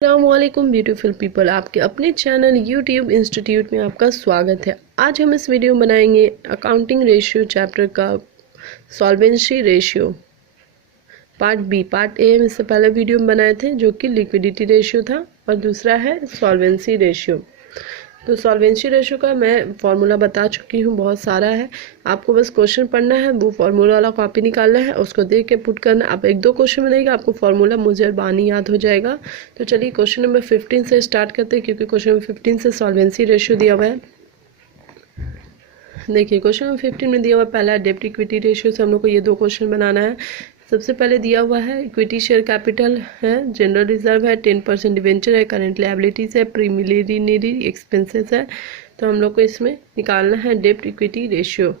अस्सलामुअलैकुम beautiful people, आपके अपने चैनल यूट्यूब इंस्टीट्यूट में आपका स्वागत है। आज हम इस वीडियो में बनाएंगे अकाउंटिंग रेशियो चैप्टर का solvency ratio part B. Part A हम इससे पहले वीडियो में बनाए थे जो कि लिक्विडिटी रेशियो था, और दूसरा है सॉल्वेंसी रेशियो। तो सॉल्वेंसी रेशियो का मैं फॉर्मूला बता चुकी हूँ, बहुत सारा है। आपको बस क्वेश्चन पढ़ना है, वो फार्मूला वाला कॉपी निकालना है, उसको देख के पुट करना। आप एक दो क्वेश्चन बनाइएगा, आपको फार्मूला मुझे बानी याद हो जाएगा। तो चलिए क्वेश्चन नंबर 15 से स्टार्ट करते हैं, क्योंकि क्वेश्चन नंबर 15 से सॉल्वेंसी रेशियो दिया हुआ है। देखिए क्वेश्चन नंबर 15 में दिया हुआ पहला डेब्ट इक्विटी रेशियो से हम लोग को ये दो क्वेश्चन बनाना है। सबसे पहले दिया हुआ है इक्विटी शेयर कैपिटल है, जनरल रिजर्व है, 10% डिवेंचर है, करंट लायबिलिटीज है, प्रीलिमिनरी एक्सपेंसेस है। तो हम लोग को इसमें निकालना है डेब्ट इक्विटी रेशियो।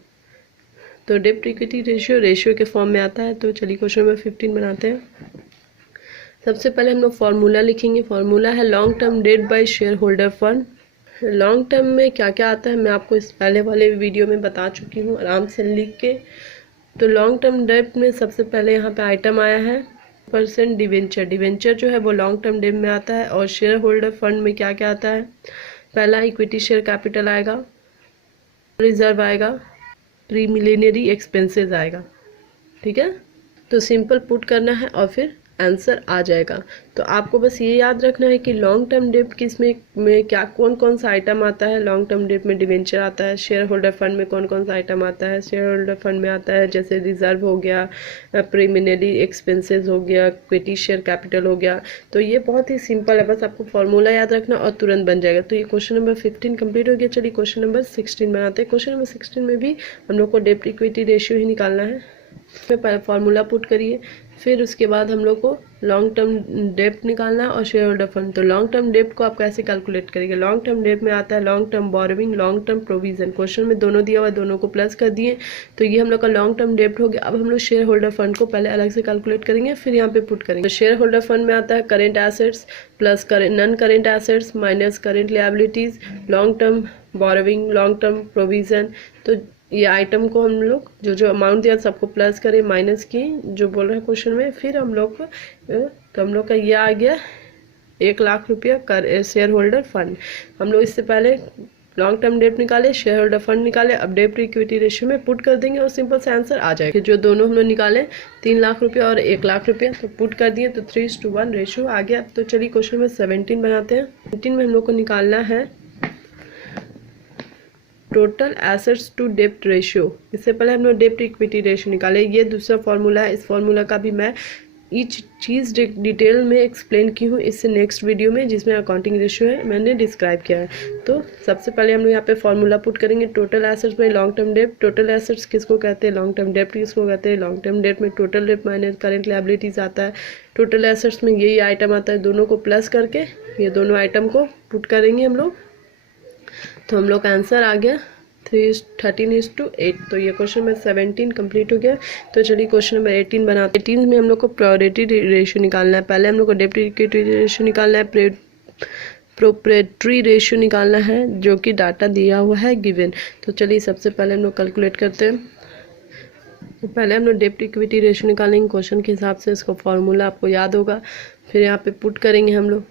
तो डेब्ट इक्विटी रेशियो के फॉर्म में आता है। तो चलिए क्वेश्चन नंबर 15 बनाते हैं। सबसे पहले हम लोग फार्मूला लिखेंगे। फार्मूला है long term debt by shareholder fund. Long term में क्या क्या आता है मैं आपको इस पहले वाले वीडियो में बता चुकी हूँ, आराम से लिख के। तो लॉन्ग टर्म डेट में सबसे पहले यहाँ पे आइटम आया है % डिवेंचर। डिवेंचर जो है वो लॉन्ग टर्म डेट में आता है। और शेयर होल्डर फंड में क्या क्या आता है, पहला इक्विटी शेयर कैपिटल आएगा, रिजर्व आएगा, प्रीलिमिनरी एक्सपेंसेस आएगा। ठीक है, तो सिंपल पुट करना है और फिर आंसर आ जाएगा। तो आपको बस ये याद रखना है कि लॉन्ग टर्म डेट किस में क्या कौन कौन सा आइटम आता है। लॉन्ग टर्म डेट में डिवेंचर आता है। शेयर होल्डर फंड में कौन कौन सा आइटम आता है, शेयर होल्डर फंड में आता है जैसे रिजर्व हो गया, प्रीलिमिनरी एक्सपेंसेस हो गया, इक्विटी शेयर कैपिटल हो गया। तो ये बहुत ही सिंपल है, बस आपको फॉर्मूला याद रखना और तुरंत बन जाएगा। तो ये क्वेश्चन नंबर 15 कंप्लीट हो गया। चलिए क्वेश्चन नंबर 16 बनाते हैं। क्वेश्चन नंबर 16 में भी हम लोग को डेब्ट इक्विटी रेशियो ही निकालना है। पहले फार्मूला पुट करिए, फिर उसके बाद हम लोग को लॉन्ग टर्म डेब्ट निकालना है और शेयर होल्डर फंड। तो लॉन्ग टर्म डेब्ट को आप कैसे कैलकुलेट करेंगे, लॉन्ग टर्म डेब्ट में आता है long term borrowing, long term provision. Question में दोनों दिया हुआ है, दोनों को प्लस कर दिए। तो ये हम लोग का लॉन्ग टर्म डेब्ट हो गया। अब हम लोग शेयर होल्डर फंड को पहले अलग से कैलकुलेट करेंगे, फिर यहाँ पे पुट करेंगे। तो शेयर होल्डर फंड में आता है current assets plus non current assets minus current liabilities, long term borrowing, long term provision. तो ये आइटम को हम लोग जो अमाउंट दिया सबको प्लस करें, माइनस की जो बोल रहे हैं क्वेश्चन में। फिर हम लोग को तो हम लोग का ये आ गया 1 लाख रुपया कर शेयर होल्डर फंड। हम लोग इससे पहले लॉन्ग टर्म डेब्ट निकाले, शेयर होल्डर फंड निकाले। अब डेब्ट इक्विटी रेशियो में पुट कर देंगे और सिंपल से आंसर आ जाएगा। जो दोनों हम लोग निकाले 3 लाख रुपया और 1 लाख रुपया, तो पुट कर दिए तो 3:1 रेशियो आ गया। तो चलिए क्वेश्चन में 17 बनाते हैं। 17 में हम लोग को निकालना है टोटल एसेट्स टू डेब्ट रेशियो। इससे पहले हम लोग डेब्ट इक्विटी रेशियो निकाले। ये दूसरा फार्मूला है। इस फार्मूला का भी मैं ईच चीज़ डिटेल में एक्सप्लेन की हूँ इससे नेक्स्ट वीडियो में, जिसमें अकाउंटिंग रेशियो है मैंने डिस्क्राइब किया है। तो सबसे पहले हम लोग यहाँ पे फार्मूला पुट करेंगे total assets by long term डेब्ट। टोटल एसेट्स किसको कहते हैं, लॉन्ग टर्म डेब्ट किसको कहते हैं। लॉन्ग टर्म डेब्ट में टोटल डेब्ट माइनस करेंट लायबिलिटीज आता है। टोटल एसेट्स में यही आइटम आता है, दोनों को प्लस करके ये दोनों आइटम को पुट करेंगे हम लोग। तो हम लोग का आंसर आ गया 13:8। तो ये क्वेश्चन नंबर 17 कंप्लीट हो गया। तो चलिए क्वेश्चन नंबर 18 बनाते हैं। 18 में हम लोग को प्रायोरिटी रेशियो निकालना है। पहले हम लोग को डेब्ट इक्विटी रेशियो निकालना है, प्रोप्राइटरी रेशियो निकालना है, जो कि डाटा दिया हुआ है गिवन। तो चलिए सबसे पहले हम लोग कैलकुलेट करते हैं। तो पहले हम लोग डेब्ट इक्विटी रेशियो निकालेंगे क्वेश्चन के हिसाब से, इसको फॉर्मूला आपको याद होगा। फिर यहाँ पे पुट करेंगे हम लोग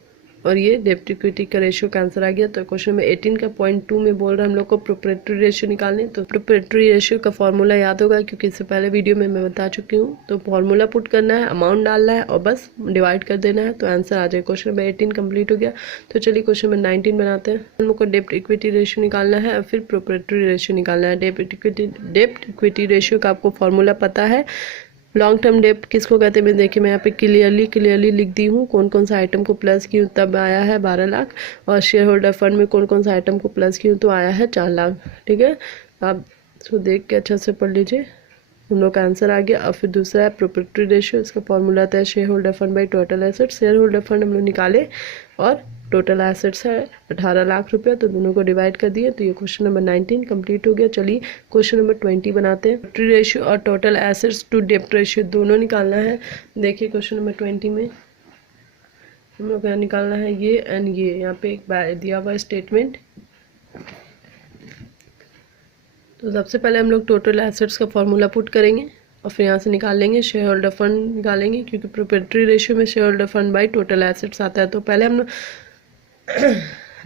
और ये डेब्ट इक्विटी का रेशियो का आंसर आ गया। तो क्वेश्चन में 18 का पॉइंट 2 में बोल रहा है हम लोग को प्रोप्राइटरी रेशियो निकालने। तो प्रोप्राइटरी रेशियो का फॉर्मूला याद होगा, क्योंकि इससे पहले वीडियो में मैं बता चुकी हूँ। तो फॉर्मूला पुट करना है, अमाउंट डालना है और बस डिवाइड कर देना है, तो आंसर आ जाए। क्वेश्चन नंबर 18 कंप्लीट हो गया। तो चलिए क्वेश्चन नंबर 19 बनाते हैं। हम लोग को डेब्ट इक्विटी रेशियो निकालना है और फिर प्रोप्राइटरी रेशियो निकालना है। डेब्ट इक्विटी रेशियो का आपको फॉर्मूला पता है। लॉन्ग टर्म डेब्ट किसको कहते हैं, मैं देखिए मैं यहाँ पे क्लियरली लिख दी हूँ कौन कौन सा आइटम को प्लस की हूँ, तब आया है 12 लाख। और शेयर होल्डर फंड में कौन कौन सा आइटम को प्लस की हूँ तो आया है 4 लाख। ठीक है, आप इसको देख के अच्छा से पढ़ लीजिए। हम लोग का आंसर आ गया। और फिर दूसरा है प्रोप्राइटरी रेशियो। इसका फॉर्मूला आता है share holder fund by total assets. Share holder fund हम लोग निकाले और टोटल एसेट्स है 18 लाख रुपया, तो दोनों को डिवाइड कर दिए। तो ये क्वेश्चन नंबर 19 कंप्लीट हो गया। चलिए क्वेश्चन नंबर 20 बनाते हैं। डेब्ट रेशियो और टोटल एसेट्स टू डेब्ट रेशियो दोनों निकालना है। देखिए क्वेश्चन नंबर 20 में हम लोग यहाँ निकालना है ये एंड ये, यहाँ पे एक दिया हुआ स्टेटमेंट। तो सबसे पहले हम लोग टोटल एसेट्स का फॉर्मूला पुट करेंगे और फिर यहाँ से निकाल लेंगे शेयर होल्डर फंड निकालेंगे, क्योंकि प्रोप्राइटरी रेशियो में share holder fund by total assets आता है। तो पहले हम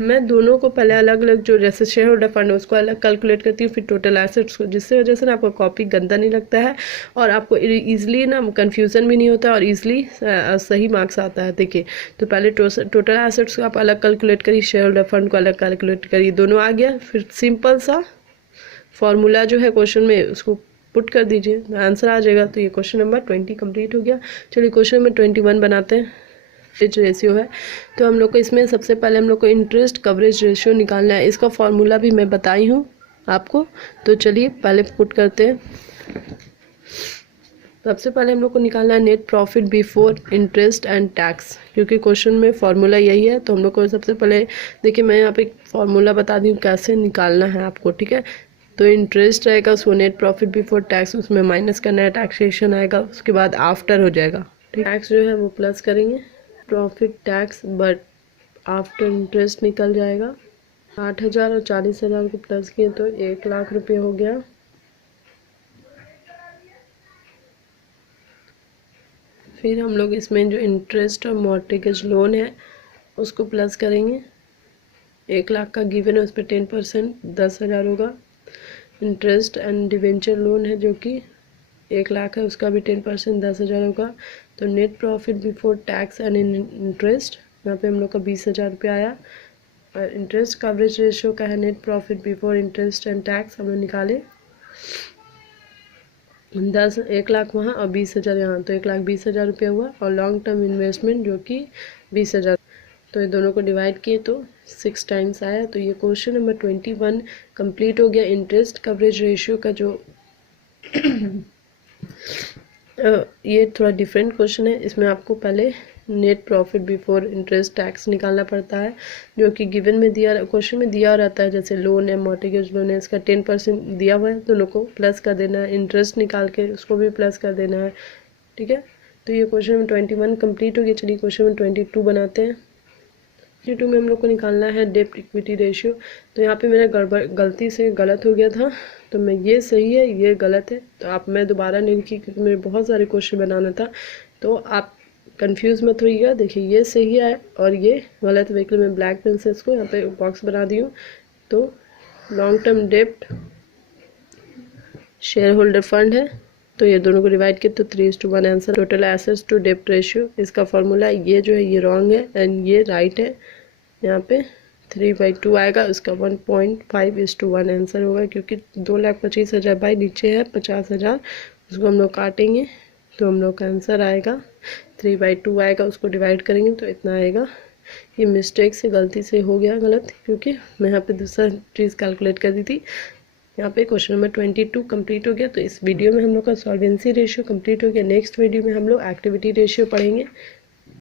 मैं दोनों को पहले अलग अलग, जो जैसे शेयर होल्डर फंड है उसको अलग कैलकुलेट करती हूँ, फिर टोटल एसेट्स को, जिससे वजह से ना आपका कॉपी गंदा नहीं लगता है और आपको इजीली ना कंफ्यूजन भी नहीं होता और इजीली सही मार्क्स आता है। देखिए, तो पहले टोटल एसेट्स को आप अलग कैलकुलेट करिए, शेयर होल्डर फंड को अलग कैलकुलेट करिए, दोनों आ गया। फिर सिंपल सा फॉर्मूला जो है क्वेश्चन में उसको पुट कर दीजिए, आंसर आ जाएगा। तो ये क्वेश्चन नंबर 20 कंप्लीट हो गया। चलिए क्वेश्चन नंबर 21 बनाते हैं। रेशियो है, तो हम लोग को इसमें सबसे पहले हम लोग को इंटरेस्ट कवरेज रेशियो निकालना है। इसका फॉर्मूला भी मैं बताई हूँ आपको, तो चलिए पहले पुट करते हैं। सबसे पहले हम लोग को निकालना है net profit before interest and tax, क्योंकि क्वेश्चन में फॉर्मूला यही है। तो हम लोग को सबसे पहले देखिए, मैं यहाँ पे फॉर्मूला बता दी हूँ कैसे निकालना है आपको, ठीक है। तो इंटरेस्ट रहेगा, उसको नेट प्रॉफिट बिफोर टैक्स उसमें माइनस करना है, टैक्सेशन आएगा, उसके बाद आफ्टर हो जाएगा। टैक्स जो है वो प्लस करेंगे, profit tax but after interest निकल जाएगा। 60,000 और 40,000 को प्लस किए तो 1,00,000 रुपये हो गया। फिर हम लोग इसमें जो इंटरेस्ट और मॉर्टगेज लोन है उसको प्लस करेंगे। 1,00,000 का गिवन है, उस पर 10% 10,000 होगा। इंटरेस्ट एंड डिवेंचर लोन है जो कि 1,00,000 है, उसका भी 10% 10,000 होगा। तो net profit before tax and interest यहाँ पे हम लोग का 20,000 रुपये आया। और इंटरेस्ट कवरेज रेशियो का है net profit before interest and tax हम लोग निकाले 1,00,000 वहाँ और 20,000 यहाँ, तो 1,20,000 रुपये हुआ। और लॉन्ग टर्म इन्वेस्टमेंट जो कि 20,000, तो ये दोनों को डिवाइड किए तो 6 टाइम्स आया। तो ये क्वेश्चन नंबर 21 कंप्लीट हो गया। इंटरेस्ट कवरेज रेशियो का जो ये थोड़ा डिफरेंट क्वेश्चन है, इसमें आपको पहले net profit before interest tax निकालना पड़ता है, जो कि गिवन में दिया, क्वेश्चन में दिया रहता है। जैसे लोन है, मॉर्टगेज लोन है, इसका 10% दिया हुआ है, दोनों को प्लस कर देना है। इंटरेस्ट निकाल के उसको भी प्लस कर देना है, ठीक है। तो ये क्वेश्चन में 21 कंप्लीट हो गया। चलिए क्वेश्चन में 22 बनाते हैं। 22 में हम लोग को निकालना है डेब्ट इक्विटी रेशियो। तो यहाँ पे मेरा गलती से गलत हो गया था, तो मैं ये सही है ये गलत है, तो आप मैं दोबारा नहीं लिखी क्योंकि मेरे बहुत सारे क्वेश्चन बनाना था, तो आप कंफ्यूज मत होइएगा। देखिए ये सही है और ये गलत है, मैं ब्लैक पेन से इसको यहाँ पे बॉक्स बना दी हूँ। तो लॉन्ग टर्म डेब्ट शेयर होल्डर फंड है, तो ये दोनों को डिवाइड किया तो 3:1 आंसर। टोटल एसेट्स टू डेब्ट रेशियो, इसका फॉर्मूला ये जो है ये रॉन्ग है एंड ये राइट है। यहाँ पे 3/2 आएगा, उसका 1.5:1 आंसर होगा, क्योंकि 2,25,000 बाई नीचे है 50,000, उसको हम लोग काटेंगे तो हम लोग का आंसर आएगा 3/2 आएगा। उसको डिवाइड करेंगे तो इतना आएगा। ये मिस्टेक से गलती से हो गया गलत, क्योंकि मैं यहाँ पे दूसरा चीज़ कैलकुलेट कर दी थी। यहाँ पे क्वेश्चन नंबर 22 कंप्लीट हो गया। तो इस वीडियो में हम लोग का सॉल्वेंसी रेशियो कंप्लीट हो गया। नेक्स्ट वीडियो में हम लोग एक्टिविटी रेशियो पढ़ेंगे।